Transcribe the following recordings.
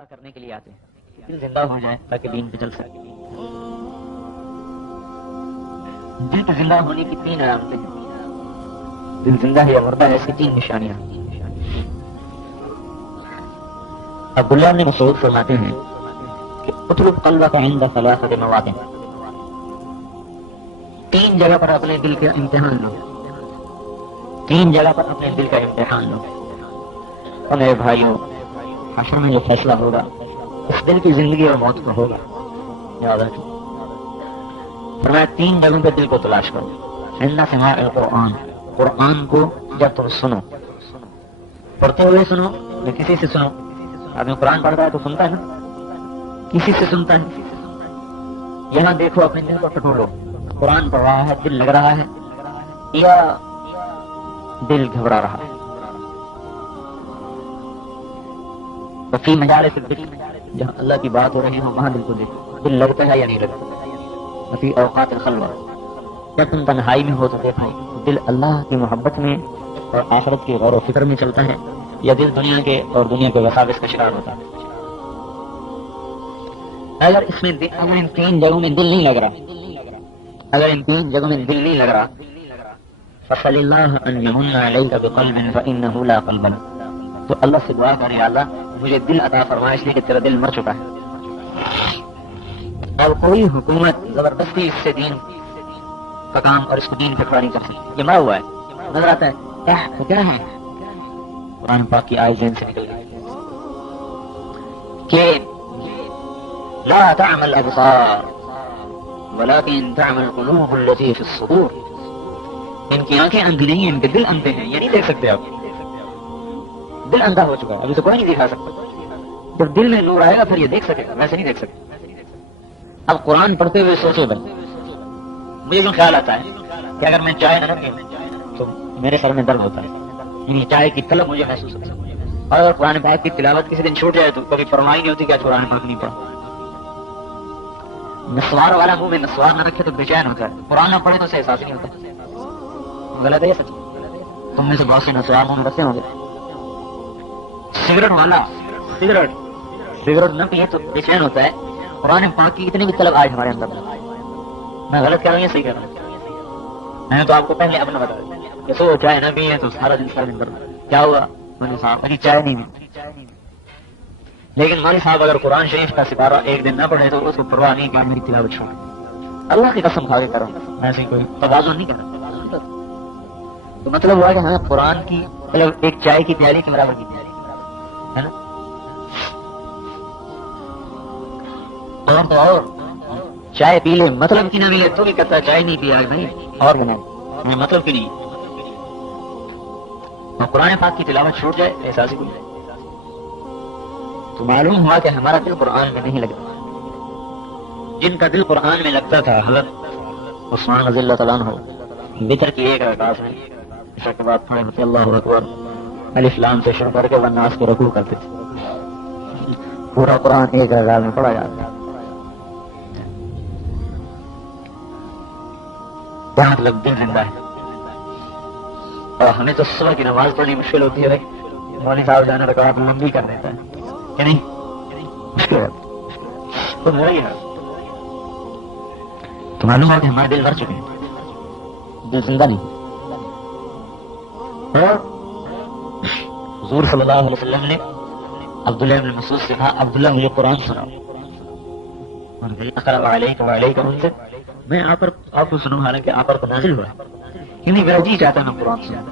کرنے کے لیے آتے ہیں، دل زندہ ہو جائے تاکہ دین پہ چل سکے۔ دل کے زندہ ہونے کی 3 علامتیں ہیں، دل زندہ ہے یا مردہ ہے، اس کی 3 نشانیاں۔ عبداللہ بن مسعود فرماتے ہیں کہ اترک قلبک عند 3 مواطن، 3 جگہ پر اپنے دل کا امتحان لو، 3 جگہ پر اپنے دل کا امتحان لو۔ اور میرے بھائیوں، حشر میں جو فیصلہ ہوگا اس دل کی زندگی اور موت کا ہوگا، یاد رکھیں۔ فرمایا 3 جگہوں پہ دل کو تلاش کرو۔ عند سماع القرآن، قرآن کو جب تم سنو، پڑھتے ہوئے سنو یا کسی سے سنو۔ آدمی قرآن پڑھتا ہے تو سنتا ہے نا، کسی سے سنتا ہے۔ یہاں دیکھو اپنے دل کو ٹٹولو، قرآن پڑھ رہا ہے، دل لگ رہا ہے یا دل گھبرا رہا ہے؟ وفی مجالس الذکر، جہاں اللہ کی بات ہو رہی ہو وہاں دل کو دیکھو، دل لگتا ہے یا نہیں لگتا؟ وفی اوقات الخلوہ، جب تم تنہائی میں ہو تو دیکھو دل اللہ کی محبت میں اور آخرت کی غور و فکر میں چلتا ہے یا دل دنیا کے اور دنیا کے وساوس کا شکار ہوتا ہے۔ اگر اس میں اگر ان 3 جگہوں میں دل نہیں لگ رہا، اگر ان 3 جگہوں میں دل نہیں لگ رہا، فصل اللہ ان یمن علیک بقلب فانہ لا قلب لہ، تو اللہ سے دعا کرے، اللہ مجھے دل عطا فرما، اس لیے کہ تیرا دل مر چکا ہے۔ اور کوئی حکومت زبردستی اس سے دین کا کام اور اس کو دین پھٹوا نہیں کر سکتی، یہ مرا ہوا ہے، نظر آتا ہے کیا ہے؟ قرآن پاک کی آیت ذہن سے نکل گئی کہ لا تعمى الابصار ولكن تعمى القلوب التي في الصدور، ان کی آنکھیں اندھی نہیں ہیں، ان کے دل اندھے ہیں، یہ نہیں دیکھ سکتے آپ، دل اندھا ہو چکا ہے، ابھی تو کوئی نہیں دکھا سکتا، جب دل میں نور آئے گا پھر یہ دیکھ سکے گا، ویسے نہیں دیکھ سکتے۔ اب قرآن پڑھتے ہوئے سوچو بھائی، مجھے جو خیال آتا ہے کہ اگر میں چائے نہ پیوں تو میرے سر میں درد ہوتا ہے، یعنی چائے کی طلب مجھے محسوس ہوتا ہے، اور اگر قرآن پاک کی تلاوت کسی دن چھوٹ جائے تو کبھی پرواہ نہیں ہوتی کہ قرآن پاک نہیں پڑھا۔ نسوار والا منہ میں نسوار نہ رکھے تو بے چین ہوتا ہے، قرآن نہ پڑھے تو اسے احساس نہیں ہوتا۔ غلط ہے یہ سچ؟ تم میں سے بہت سے نسوار منہ میں رکھتے ہوں گے۔ سگریٹ والا سگریٹ نہ پیے تو بے چین ہوتا ہے، قرآن پاک کی اتنی بھی طلب آج ہمارے اندر۔ میں غلط کہہ رہا ہوں یا صحیح کہہ رہا ہوں؟ میں نے تو آپ کو پہلے اپنا بتا دیا کہ سو چائے نہ پیے تو سارا دن سارا دن کیا ہوا؟ مولوی صاحب ابھی چائے نہیں ملی، لیکن مولوی صاحب اگر قرآن شریف کا سپارہ ایک دن نہ پڑھے تو اس کو پرواہ نہیں کہ میری تلاوت چھوڑ، اللہ کی قسم کھا کے کرو، ایسے کوئی توازن نہیں کرنا۔ تو مطلب ہوا کہ ہمیں قرآن کی مطلب ایک چائے کی پیالی کے برابر کی پیالی ہے نا، اور تو اور چائے پی لے، مطلب کی نہ ملے تو بھی کہتا ہے چائے نہیں پیا بھائی، اور بنائے میں مطلب کی نہیں، اور قرآن پاک کی تلاوت چھوٹ جائے احساس ہی کوئی نہیں۔ تو معلوم ہوا کہ ہمارا دل قرآن میں نہیں لگتا۔ جن کا دل قرآن میں لگتا تھا حضرت عثمان رضی اللہ تعالیٰ عنہ بطر کی ایک رکعت میں عشاء کے بعد پڑھے ہوتے اللہ اکبر الف لام سے شروع کر کے والناس کو رکوع کرتے تھے، پورا قرآن ایک رکعت میں پڑھا جاتا ہے۔ یہاں مطلب دل زندہ ہے۔ اور ہمیں تو صبح کی نماز پڑھنی مشکل ہوتی ہے، مولوی صاحب جانا رکعت لمبی کر دیتا ہے کہ نہیں، مشکل ہے تو میرا ہی ہے۔ تو معلوم ہے کہ ہمارے دل مر چکے ہیں، دل زندہ نہیں۔ اور حضور صلی اللہ علیہ وسلم نے عبداللہ بن مسعود سے کہا عبداللہ مجھے قرآن سناؤ، میں آپ کو سنوں، حالانکہ آپ پر نازل ہوا کہ نہیں، میرا جی چاہتا ہے میں قرآن سنوں۔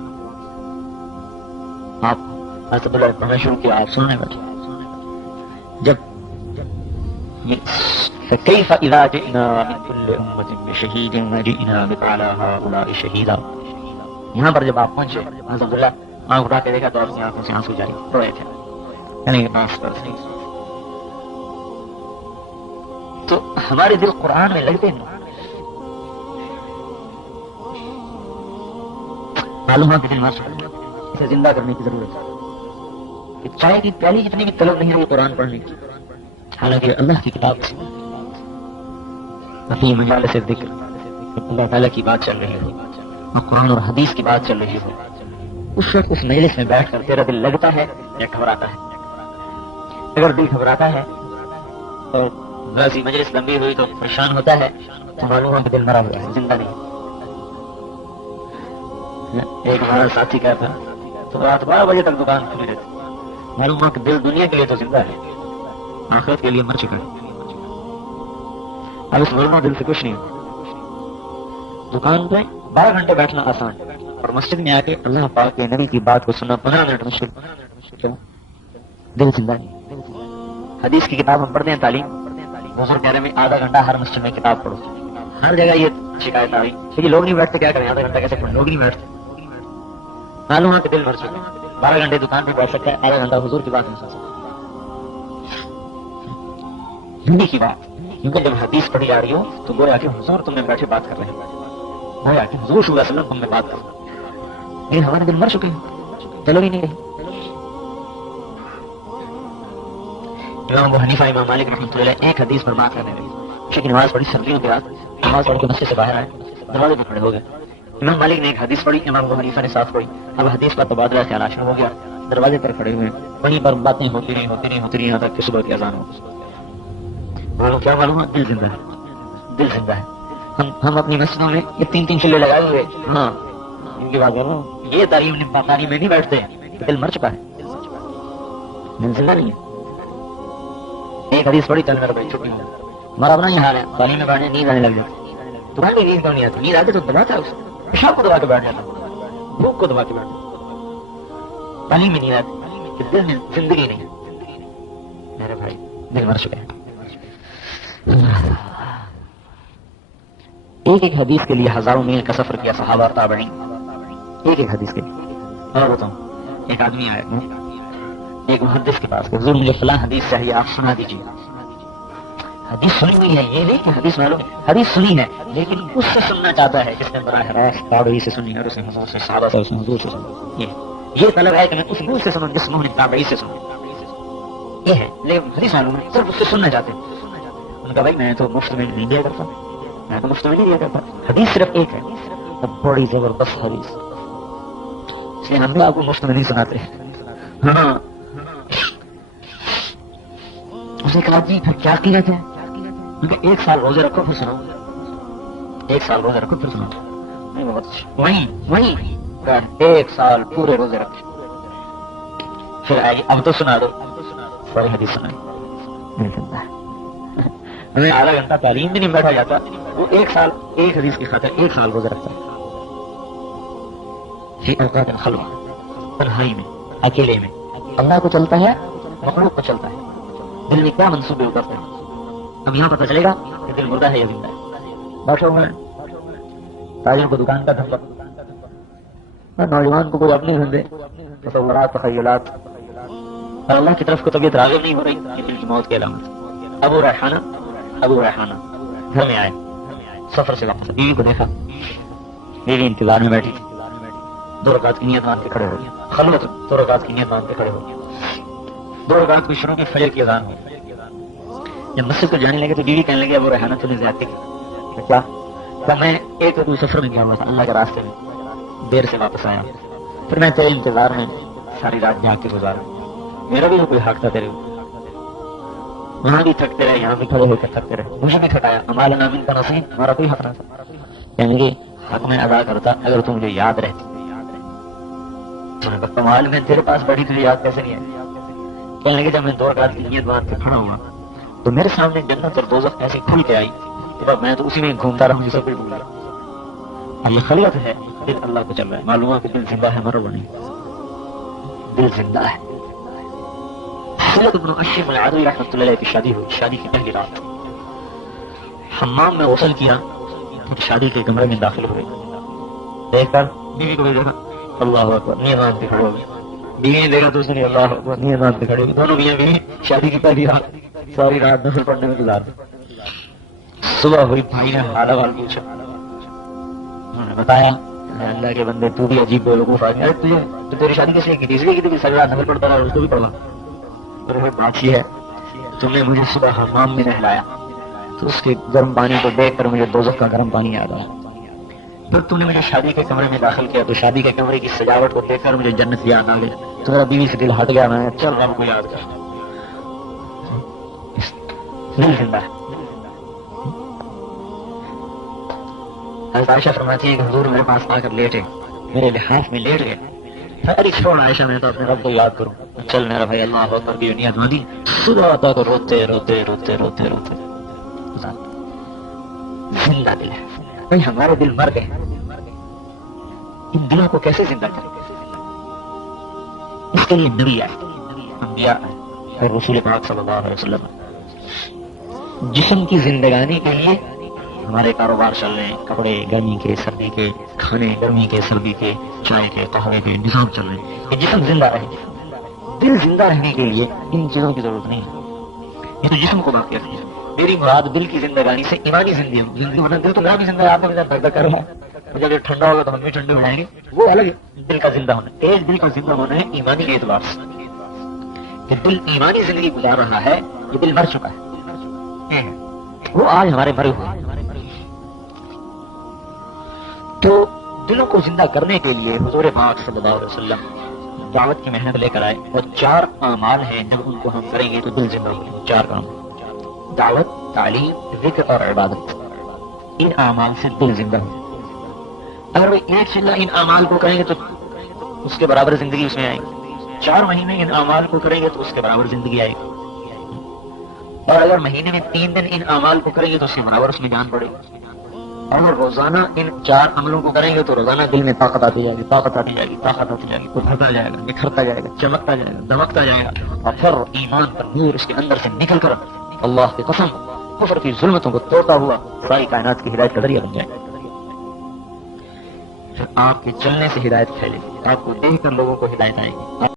آپ عبداللہ پڑھنا شروع کیا، آپ سننے لگے۔ جب فكيف إذا جئنا من كل أمة بشهيد وجئنا بك على هؤلاء شهيدا، یہاں پر جب آپ پہنچے عبداللہ آنکھ اٹھا کے دیکھا تو آپ کی آنکھوں سے آنسو جاری رو رہے تھے، یعنی تو ہمارے دل قرآن میں لگتے ہیں، معلوم ہے کہ دل ماشاء اللہ اسے زندہ کرنے کی ضرورت ہے۔ کہ چائے کی پیالی اتنی بھی طلب نہیں رہی قرآن پڑھنے کی، حالانکہ اللہ کی کتاب وفی مجالس الذکر اللہ تعالیٰ کی بات چل رہی ہو اور قرآن اور حدیث کی بات چل رہی ہو، اس وقت اس مجلس میں بیٹھ کر تیرا دل لگتا ہے یا گھبراتا ہے؟ اگر دل گھبراتا ہے اور ویسی مجلس لمبی ہوئی تو پریشان ہوتا ہے تو معلوم ہو کہ دل مرا ہوا ہے، زندہ نہیں۔ ایک ہمارا ساتھی کہا تھا تو رات 12 بجے تک دکان کھلی رہتی، معلوم ہوا کہ دل دنیا کے لیے تو زندہ ہے، آخرت کے لیے مر چکا ہے۔ اب اس مرنا دل سے کچھ نہیں، دکان پہ 12 گھنٹے بیٹھنا آسان اور مسجد میں آ کے اللہ پاک کے نبی کی بات کو سننا 15 منٹ مشکل، دل زندہ نہیں۔ حدیث کی کتاب ہم پڑھتے ہیں تعلیم، حضور کہہ رہے ہیں آدھا گھنٹہ ہر مسجد میں کتاب پڑھو، ہر جگہ یہ شکایت آ رہی کہ لوگ نہیں بیٹھتے، کیا کریں آدھا گھنٹہ کیسے پڑھیں، لوگ نہیں بیٹھتے، معلوم ہے کہ دل بھر چکا ہے۔ 12 گھنٹے دکان پہ بیٹھ سکتا ہے، آدھا گھنٹہ حضور کی بات نہیں سن سکتا، ہندی کی بات، کیونکہ جب حدیث پڑھی جا رہی ہو تو گویا کہ حضور تم نے بیٹھے بات کر رہے ہیں، گویا کہ حضور صلی اللہ علیہ وسلم تم نے بات کر رہے ہیں، لیکن ہمارے دل مر چکے ہیں، چلو ہی نہیں رہی۔ امام ابو حنیفہ امام مالک رحمۃ اللہ علیہ ایک حدیث پر بات کرنے لگے، عشاء کی نماز پڑھی سردیوں کے رات، نماز پڑھ کے مسجد سے باہر آئے، دروازے پہ کھڑے ہو گئے، امام مالک نے ایک حدیث پڑھی، امام ابو حنیفہ نے ساتھ پڑھی، اب حدیث کا تبادلہ خیال شروع ہو گیا، دروازے پر کھڑے ہوئے، وہیں پر باتیں ہوتی رہی یہاں تک کہ صبح کی اذان ہو۔ معلوم کیا معلوم ہے؟ دل زندہ ہے، دل زندہ ہے۔ ہم اپنی مسجدوں میں یہ 3 چلے لگائے ہوئے، ہاں ان کی بات کر رہا ہوں، یہ تعلیم میں نہیں بیٹھتے، دل مر چکا ہے، دل زندہ نہیں ہے۔ ایک حدیث پڑھی چل کر بھائی چھٹی ہو، ہمارا اپنا یہ حال ہے، تعلیم میں بیٹھنے نیند آنے لگ جاتی، تمہیں بھی نیند کیوں نہیں آتی؟ نیند آتی تو دباتا ہے، پیشاب کو دبا کے بیٹھ جاتا، بھوک کو دبا کے بیٹھ جاتا، تعلیم میں نیند آتی، دل میں زندگی نہیں ہے۔ میرے بھائی دل مر چکے ہیں۔ ایک ایک حدیث کے لیے ہزاروں میل کا سفر کیا صحابہ اور تابعین، ایک ایک حدیث کے لیے۔ اور بتاؤں، ایک آدمی آیا ایک محدث کے پاس، حضور مجھے فلاں حدیث چاہیے، آپ سنا دیجیے۔ حدیث سنی ہوئی ہے، یہ نہیں کہ حدیث معلوم ہے، حدیث سنی ہے لیکن اس سے سننا چاہتا ہے جس نے براہ راست تابعی سے سنی، اور اس نے حضور سے، صحابہ سے، اس نے حضور سے سنی۔ یہ طلب ہے کہ میں اس منہ سے سنوں جس منہ نے تابعی سے سنی، یہ ہے، لیکن حدیث معلوم ہے، صرف اس سے سننا چاہتے ہیں۔ ان کا بھائی میں تو مفت میں نہیں دیا کرتا، میں تو مفت میں نہیں دیا کرتا، حدیث صرف ایک ہے، بڑی زبردست حدیث، اس لیے ہم بھی آپ کو مفت میں نہیں سناتے۔ ہاں اس نے کہا جی پھر کیا کیا جائے؟ کیونکہ 1 سال روزے رکھو پھر سناؤ، 1 سال روزے رکھو پھر سناؤ، وہیں 1 سال پورے روزے رکھے، پھر آئے اب تو سنا دو، ساری حدیث سنائی، نہیں سنتا ہے، ہمیں آدھا گھنٹہ تعلیم بھی نہیں بیٹھا جاتا، وہ 1 سال ایک حدیث کی خاطر 1 سال روزہ رکھتا ہے، اوقات خلوہ، تنہائی میں، اکیلے میں، اللہ کو چلتا ہے، مخلوق کو چلتا ہے، دل میں کیا منصوبے اترتے ہیں، اب یہاں پتہ چلے گا کہ دل مردہ ہے یا زندہ ہے۔ بیٹھے ہوئے تاجر کو دکان کا دھندا، نوجوان کو کوئی اپنے دھندے، تصورات، تخیلات، اور اللہ کی طرف کو طبیعت راغب نہیں ہو رہی، یہ دل کی موت کی علامت۔ ابو ریحانہ گھر میں آئے، سفر سے واپس، بیوی کو دیکھا، بیوی انتظار میں بیٹھی، 2 رکعت کی نیت مان کے کھڑے ہو گئے، خلوت 2 رکعت کی نیت مان کے کھڑے ہو گئے، 2 رکعت کو شروع کی، فجر کی اذان ہوئی، جب مسجد کو جانے لگے تو بیوی کہنے لگی ابو ریحانہ تم نے زیادتی کی، کیا؟ میں ایک سفر میں گیا ہوا تھا اللہ کے راستے میں، دیر سے واپس آیا، پھر میں تیرے انتظار میں ساری رات جاگ کے گزارا، میرا بھی کوئی حق تھا تیرے، وہاں بھی تھکتے رہے، یہاں بھی کھڑے ہو کر تھکتے رہے، مجھے بھی تھکایا، ہمارا نامن کا نصیب، ہمارا کوئی حق نہ تھا، یعنی کہ حق میں ادا کرتا اگر تم مجھے یاد رہتی، کمال میں تیرے پاس بیٹھی تجھے یاد کیسے نہیں ہے؟ کہنے لگے جب میں 2 رکعت کی نیت باندھ کے کھڑا ہوا تو میرے سامنے جنت اور دوزخ ایسی کھل کے آئی کہ میں تو اسی میں گھومتا رہا ہوں، سب کچھ بھول گیا۔ یہ خلوت ہے، دل اللہ کو چل رہا ہے، معلوم ہے کہ دل زندہ ہے، مرو نہیں، دل زندہ ہے۔ سید ابن اشم العدوی رحمۃ اللہ علیہ کی شادی ہوئی، شادی کی پہلی رات حمام میں غسل کیا، پھر شادی کے کمرے میں داخل ہوئے، دیکھ کر بیوی کو بھی دیکھا، اللہ اکبر، نیت باندھ کے کھڑے ہو گئے، بیوی نے دیکھا تو اس نے اللہ اکبر، نیت باندھ کے کھڑے ہو گئے، دونوں میاں بیوی شادی کی پہلی رات ساری رات نفل پڑھنے میں گزار دی۔ صبح ہوئی، بھائی نے حال حال پوچھا، انہوں نے بتایا اللہ کے بندے تو بھی عجیب بیوقوف آدمی، ارے تو تیری شادی کس لیے کی تھی؟ اس لیے کی تھی کہ ساری رات نفل پڑھتا رہا، اس کو بھی پڑھا، بات یہ ہے تم نے مجھے صبح حمام میں نہلایا تو اس کے گرم پانی کو دیکھ کر مجھے دوزخ کا گرم پانی یاد آیا، پھر تم نے مجھے شادی کے کمرے میں داخل کیا تو شادی کے کمرے کی سجاوٹ کو دیکھ کر مجھے جنت یاد آ گئی، تو میرا بیوی سے دل ہٹ گیا، میں چل رب کو یاد کر، دل زندہ ہے. حضرت عائشہ فرماتی ہے کہ حضور میرے پاس آ کر لیٹے، میرے لحاف میں لیٹ گئے. ارے چھوڑ عائشہ، میں تو اپنے رب کو یاد کروں. چل میرا بھائی، اللہ اکبر کی نیت مادی. صبح تک روتے روتے روتے روتے روتے زندہ دل ہے. بھائی ہمارے دل مر گئے، ان دلوں کو کیسے زندہ کریں؟ اس کے لیے نبی آئے، انبیاء آئے اور رسول پاک صلی اللہ علیہ وسلم. جسم کی زندگانی کے لیے ہمارے کاروبار چل رہے ہیں، کپڑے گرمی کے سردی کے، کھانے گرمی کے سردی کے، چائے کے قہوے کے نظام چل رہے ہیں. یہ جسم زندہ رہے. دل زندہ رہنے کے لیے ان چیزوں کی ضرورت نہیں ہے، یہ تو جسم کو باقی رکھے. میری مراد دل کی زندگانی سے ایمانی زندگی ہونا. دل تو میرا بھی زندہ ہے، آپ نے درد کر رہا ہے، جب یہ ٹھنڈا ہوگا تو ہم بھی ٹھنڈے ہو جائیں گے. وہ الگ ہے دل کا زندہ ہونا. ایک دل کا زندہ ہونا ہے ایمانی کے اعتبار سے، کہ دل ایمانی زندگی گزار رہا ہے، یہ دل مر چکا ہے، وہ آج ہمارے مرے ہوئے. تو دلوں کو زندہ کرنے کے لیے حضور پاک صلی اللہ علیہ وسلم دعوت کی محنت لے کر آئے، اور 4 اعمال ہیں جب ان کو ہم کریں گے تو دل زندہ ہوگا. 4 کام: دعوت، تعلیم، ذکر اور عبادت. ان اعمال سے دل زندہ ہوگا. اگر وہ ایک چلہ ان اعمال کو کریں گے تو اس کے برابر زندگی اس میں آئے گی. 4 مہینے ان اعمال کو کریں گے تو اس کے برابر زندگی آئے گی. اور اگر مہینے میں 3 دن ان اعمال کو کریں گے تو اس کے برابر اس میں جان پڑے گی. اور روزانہ ان 4 عملوں کو کریں گے تو روزانہ دل میں طاقت آتی جائے گی، طاقت آتی جائے گی، طاقت آتی جائے گی. ابھرتا جائے گا، نکھرتا جائے گا، چمکتا جائے گا، دمکتا جائے گا. اور پھر ایمان پر نور اس کے اندر سے نکل کر اللہ کی قسم کفر کی ظلمتوں کو توڑتا ہوا ساری کائنات کی ہدایت کا ذریعہ بن جائے گا. پھر آپ کے چلنے سے ہدایت پھیلے گی، آپ کو دیکھ کر لوگوں کو ہدایت آئے گی.